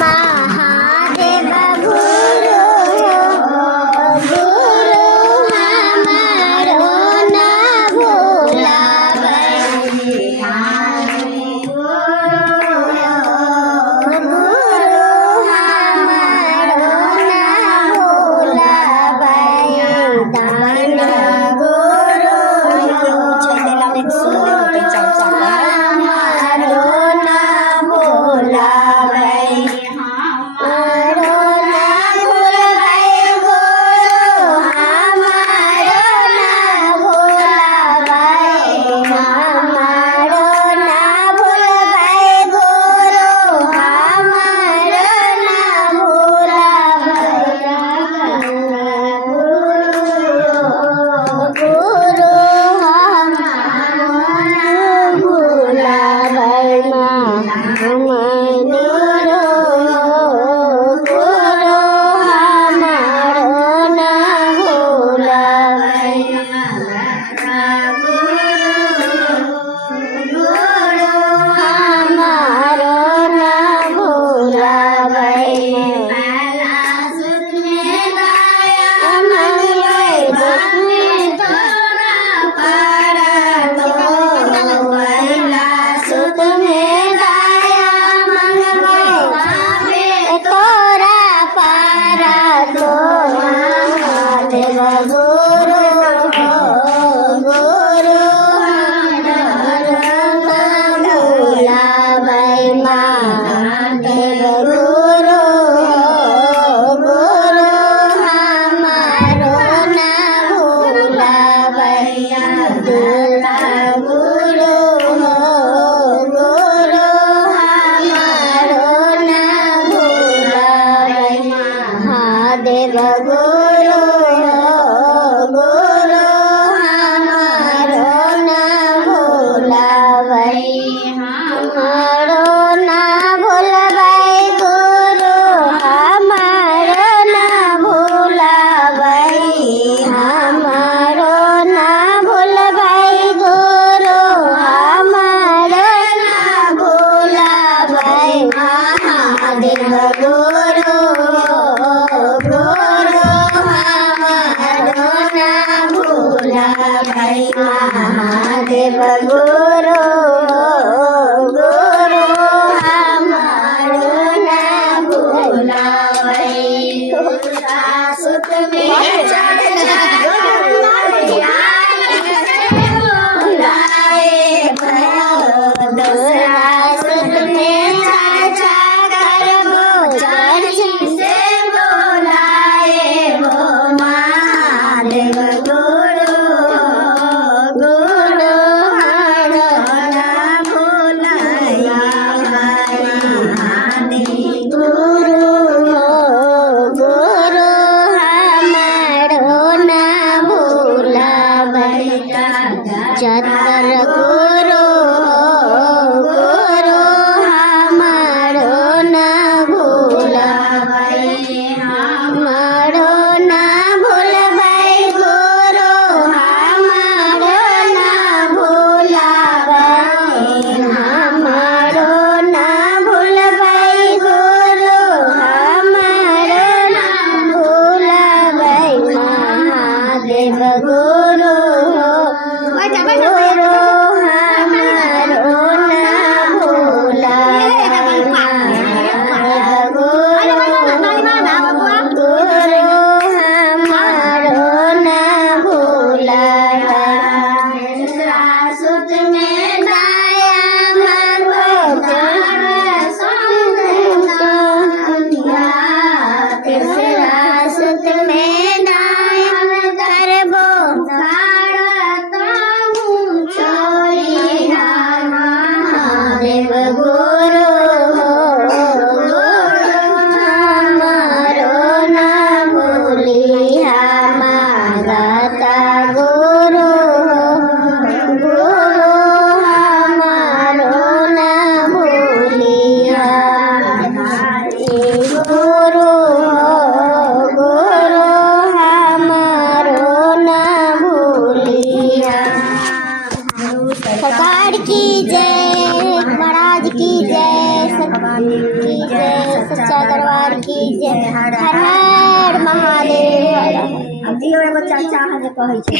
महादेव गुरु गुरु हमारो ना भूलावे गुरु हमारो ना भूलावे दान गुरु हमारो ना भूलावे हमारो ना भूलावे गुरु हमारो ना भूलावे हमारो ना भूलावे गुरु हमारो ना भूलावे गुरु हमारो ना भूलावे हमारो गुरु हमारो ना भूलावे गुरु हमारो ना भूलावे पहला सुत में गाया मंगल दुख में तोरा पारा तो पहला सुत में गाया मंगल तोरा पारा तो महादेव गुरु गुरु भूलावे महादेव गुरु गुरु हमारो ना भूलावे दुर्गा गुरु गुरु हमारो ना भूलावे महादेव गुरु गुरु हमारो ना भूलावे हमारो ना भूलावे गुरु हमारो ना भूलावे हमारो ना भूलावे गुरु हमारो ना भूलावे महादेव गुरु गुरु हमारो ना भूलावे महादेव गुरु गुरु हमारो ना भूलावे सुत में चढ़ भूलाए दूसरा सुत में चढ़ महादेव की जय, सच्चा दरबार की जय, हर हर महादेव। अब दियो एगो चाचा अहाँ जे कहै छै